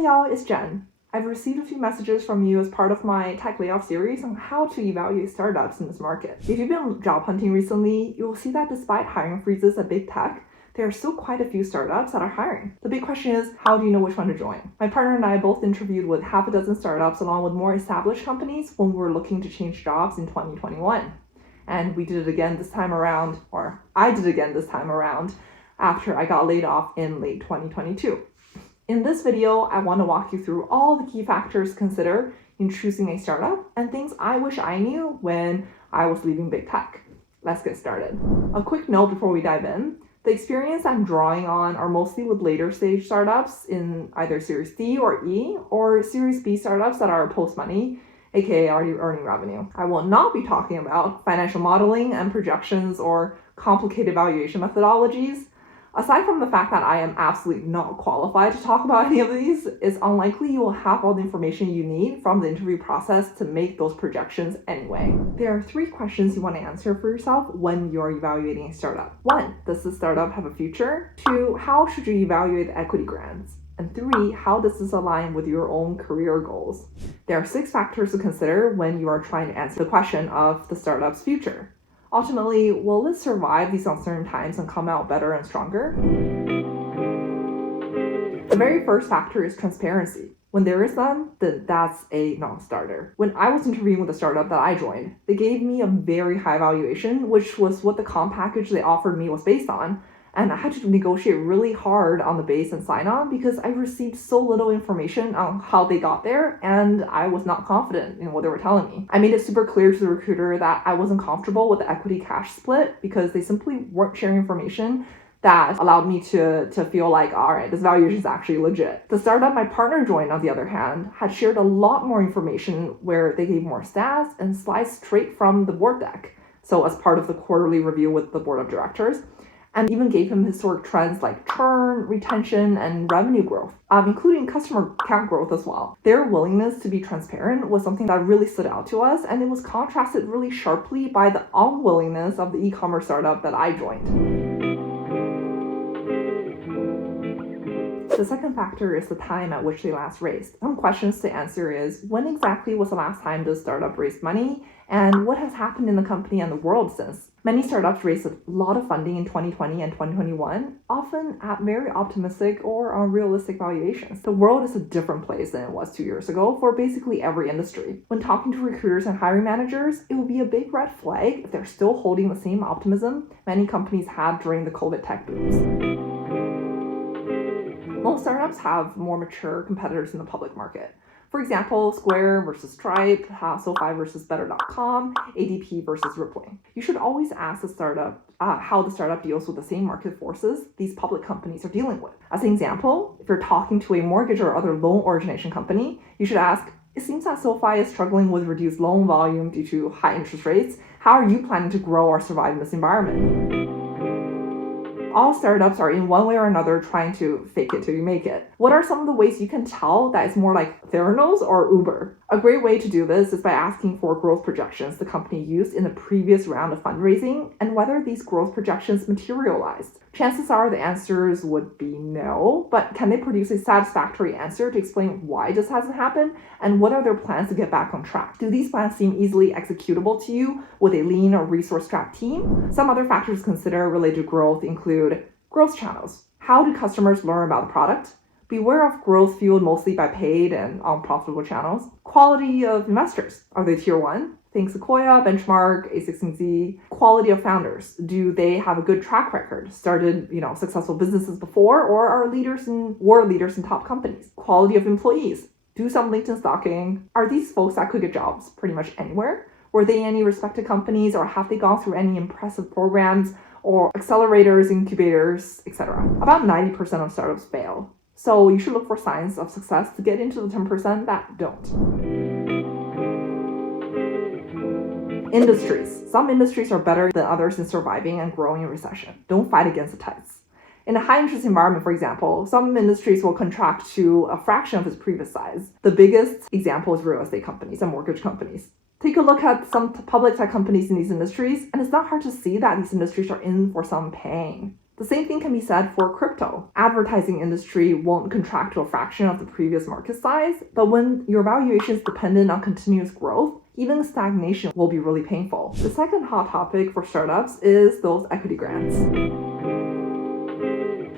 Hey y'all, it's Jen. I've received a few messages from you as part of my tech layoff series on how to evaluate startups in this market. If you've been job hunting recently, you will see that despite hiring freezes at big tech, there are still quite a few startups that are hiring. The big question is, how do you know which one to join? My partner and I both interviewed with half a dozen startups along with more established companies when we were looking to change jobs in 2021. And we did it again this time around, or I did again this time around, after I got laid off in late 2022. In this video, I want to walk you through all the key factors to consider in choosing a startup and things I wish I knew when I was leaving big tech. Let's get started. A quick note before we dive in. The experience I'm drawing on are mostly with later stage startups in either Series D or E or Series B startups that are post-money, aka already earning revenue. I will not be talking about financial modeling and projections or complicated valuation methodologies. Aside from the fact that I am absolutely not qualified to talk about any of these, it's unlikely you will have all the information you need from the interview process to make those projections anyway. There are 3 questions you want to answer for yourself when you're evaluating a startup. 1, does the startup have a future? 2, how should you evaluate the equity grants? And 3, how does this align with your own career goals? There are 6 factors to consider when you are trying to answer the question of the startup's future. Ultimately, will it survive these uncertain times and come out better and stronger? The very first factor is transparency. When there is none, then that's a non-starter. When I was interviewing with a startup that I joined, they gave me a very high valuation, which was what the comp package they offered me was based on. And I had to negotiate really hard on the base and sign-on because I received so little information on how they got there and I was not confident in what they were telling me. I made it super clear to the recruiter that I wasn't comfortable with the equity cash split because they simply weren't sharing information that allowed me to feel like, all right, this valuation is actually legit. The startup my partner joined, on the other hand, had shared a lot more information where they gave more stats and slides straight from the board deck. So as part of the quarterly review with the board of directors, and even gave him historic trends like churn, retention, and revenue growth, including customer count growth as well. Their willingness to be transparent was something that really stood out to us, and it was contrasted really sharply by the unwillingness of the e-commerce startup that I joined. The second factor is the time at which they last raised. Some questions to answer is, when exactly was the last time the startup raised money? And what has happened in the company and the world since? Many startups raised a lot of funding in 2020 and 2021, often at very optimistic or unrealistic valuations. The world is a different place than it was 2 years ago for basically every industry. When talking to recruiters and hiring managers, it would be a big red flag if they're still holding the same optimism many companies had during the COVID tech booms. Most startups have more mature competitors in the public market. For example, Square versus Stripe, SoFi versus Better.com, ADP versus Rippling. You should always ask the startup how the startup deals with the same market forces these public companies are dealing with. As an example, if you're talking to a mortgage or other loan origination company, you should ask, it seems that SoFi is struggling with reduced loan volume due to high interest rates. How are you planning to grow or survive in this environment? All startups are in one way or another trying to fake it till you make it. What are some of the ways you can tell that it's more like Theranos or Uber? A great way to do this is by asking for growth projections the company used in the previous round of fundraising and whether these growth projections materialized. Chances are the answers would be no, but can they produce a satisfactory answer to explain why this hasn't happened and what are their plans to get back on track? Do these plans seem easily executable to you with a lean or resource-strapped team? Some other factors to consider related to growth include growth channels. How do customers learn about the product? Beware of growth fueled mostly by paid and unprofitable channels. Quality of investors. Are they tier 1? Think Sequoia, Benchmark, A16Z. Quality of founders. Do they have a good track record? Started, successful businesses before or were leaders in top companies? Quality of employees. Do some LinkedIn stalking. Are these folks that could get jobs pretty much anywhere? Were they any respected companies or have they gone through any impressive programs or accelerators, incubators, etc.? About 90% of startups fail. So you should look for signs of success to get into the 10% that don't. Industries. Some industries are better than others in surviving and growing in recession. Don't fight against the tides. In a high-interest environment, for example, some industries will contract to a fraction of its previous size. The biggest example is real estate companies and mortgage companies. Take a look at some public tech companies in these industries, and it's not hard to see that these industries are in for some pain. The same thing can be said for crypto. Advertising industry won't contract to a fraction of the previous market size, but when your valuation is dependent on continuous growth, even stagnation will be really painful. The second hot topic for startups is those equity grants.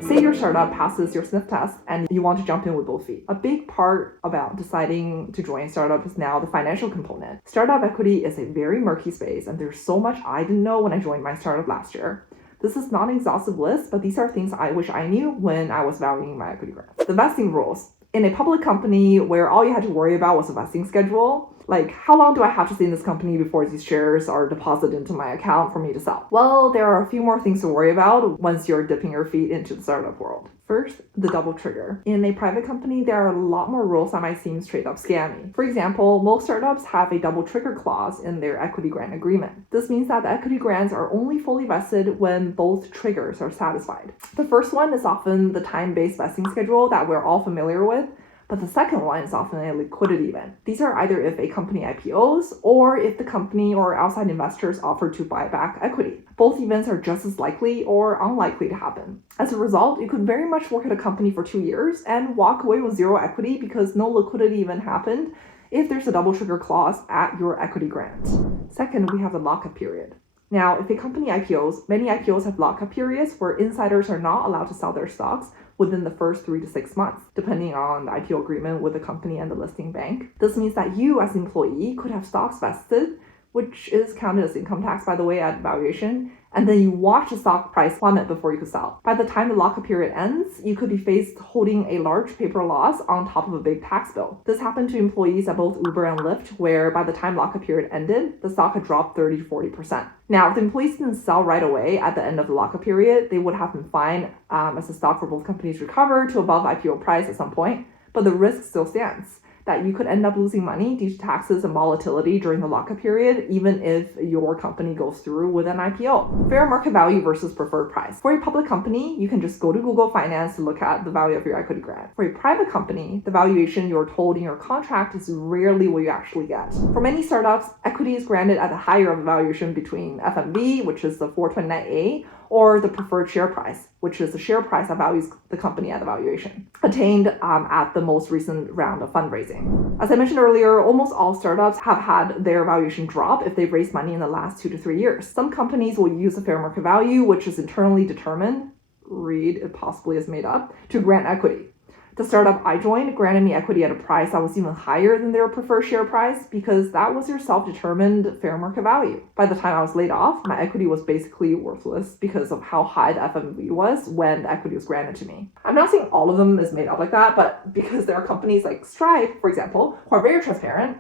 Say your startup passes your sniff test and you want to jump in with both feet. A big part about deciding to join a startup is now the financial component. Startup equity is a very murky space, and there's so much I didn't know when I joined my startup last year. This is not an exhaustive list, but these are things I wish I knew when I was valuing my equity grants. The vesting rules. In a public company where all you had to worry about was a vesting schedule, like how long do I have to stay in this company before these shares are deposited into my account for me to sell? Well, there are a few more things to worry about once you're dipping your feet into the startup world. First, the double trigger. In a private company, there are a lot more rules that might seem straight up scammy. For example, most startups have a double trigger clause in their equity grant agreement. This means that the equity grants are only fully vested when both triggers are satisfied. The first one is often the time-based vesting schedule that we're all familiar with, but the second one is often a liquidity event. These are either if a company IPOs or if the company or outside investors offer to buy back equity. Both events are just as likely or unlikely to happen. As a result, you could very much work at a company for 2 years and walk away with zero equity because no liquidity event happened if there's a double trigger clause at your equity grant. Second, we have the lockup period. Now, if a company IPOs, many IPOs have lockup periods where insiders are not allowed to sell their stocks within the first 3 to 6 months, depending on the IPO agreement with the company and the listing bank. This means that you as an employee could have stocks vested, which is counted as income tax, by the way, at valuation, and then you watch the stock price plummet before you could sell. By the time the lockup period ends, you could be faced holding a large paper loss on top of a big tax bill. This happened to employees at both Uber and Lyft, where by the time lockup period ended, the stock had dropped 30 to 40%. Now, if the employees didn't sell right away at the end of the lockup period, they would have been fine as the stock for both companies recovered to above IPO price at some point, but the risk still stands that you could end up losing money due to taxes and volatility during the lockup period, even if your company goes through with an IPO. Fair market value versus preferred price. For a public company, you can just go to Google Finance to look at the value of your equity grant. For a private company, the valuation you're told in your contract is rarely what you actually get. For many startups, equity is granted at the higher of a valuation between FMV, which is the 429A, or the preferred share price, which is the share price that values the company at the valuation, attained at the most recent round of fundraising. As I mentioned earlier, almost all startups have had their valuation drop if they've raised money in the last 2 to 3 years. Some companies will use the fair market value, which is internally determined, read it possibly is made up, to grant equity. The startup I joined granted me equity at a price that was even higher than their preferred share price because that was their self-determined fair market value. By the time I was laid off, my equity was basically worthless because of how high the FMV was when the equity was granted to me. I'm not saying all of them is made up like that, but because there are companies like Stripe, for example, who are very transparent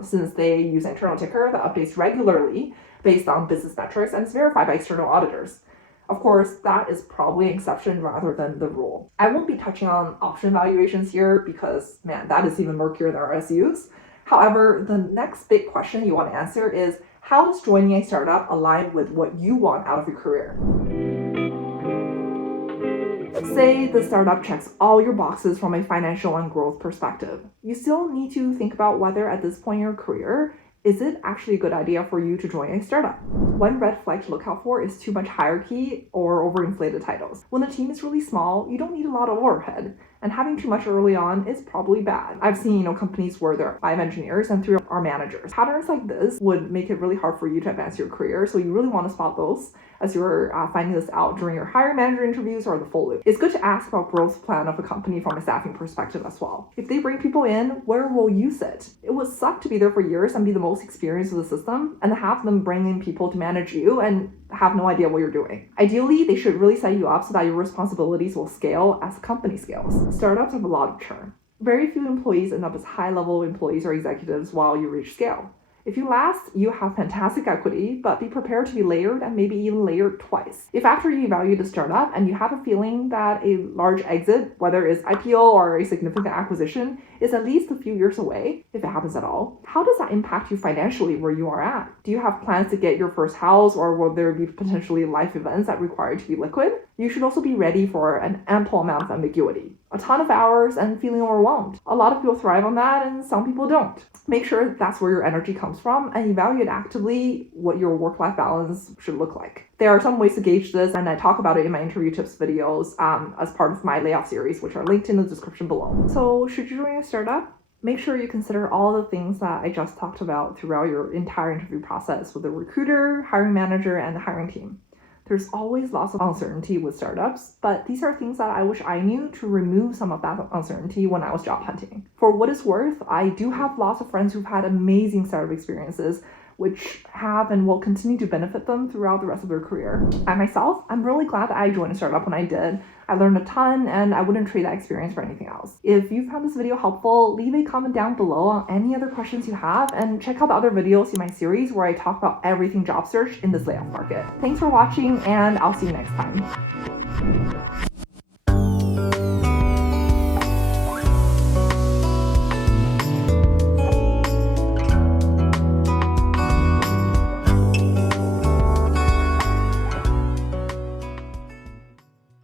since they use an internal ticker that updates regularly based on business metrics and is verified by external auditors. Of course, that is probably an exception rather than the rule. I won't be touching on option valuations here because, man, that is even murkier than RSUs. However, the next big question you want to answer is, how does joining a startup align with what you want out of your career? Say the startup checks all your boxes from a financial and growth perspective. You still need to think about whether at this point in your career, is it actually a good idea for you to join a startup? One red flag to look out for is too much hierarchy or overinflated titles. When the team is really small, you don't need a lot of overhead, and having too much early on is probably bad. I've seen, companies where there are 5 engineers and 3 are managers. Patterns like this would make it really hard for you to advance your career, so you really want to spot those as you're finding this out during your hiring manager interviews or the full loop. It's good to ask about growth plan of a company from a staffing perspective as well. If they bring people in, where will you sit? It would suck to be there for years and be the most experienced with the system and have them bring in people to manage you and have no idea what you're doing. Ideally, they should really set you up so that your responsibilities will scale as the company scales. Startups have a lot of churn. Very few employees end up as high-level employees or executives while you reach scale. If you last, you have fantastic equity, but be prepared to be layered and maybe even layered twice. If after you evaluate a startup and you have a feeling that a large exit, whether it's IPO or a significant acquisition, is at least a few years away, if it happens at all, how does that impact you financially where you are at? Do you have plans to get your first house, or will there be potentially life events that require you to be liquid? You should also be ready for an ample amount of ambiguity. A ton of hours and feeling overwhelmed. A lot of people thrive on that and some people don't. Make sure that's where your energy comes comes from and evaluate actively what your work-life balance should look like. There are some ways to gauge this, and I talk about it in my interview tips videos as part of my layoff series, which are linked in the description below. So should you join a startup? Make sure you consider all the things that I just talked about throughout your entire interview process with the recruiter, hiring manager, and the hiring team. There's always lots of uncertainty with startups, but these are things that I wish I knew to remove some of that uncertainty when I was job hunting. For what it's worth, I do have lots of friends who've had amazing startup experiences, which have and will continue to benefit them throughout the rest of their career. I myself, I'm really glad that I joined a startup when I did. I learned a ton, and I wouldn't trade that experience for anything else. If you found this video helpful, leave a comment down below on any other questions you have, and check out the other videos in my series where I talk about everything job search in this layoff market. Thanks for watching, and I'll see you next time.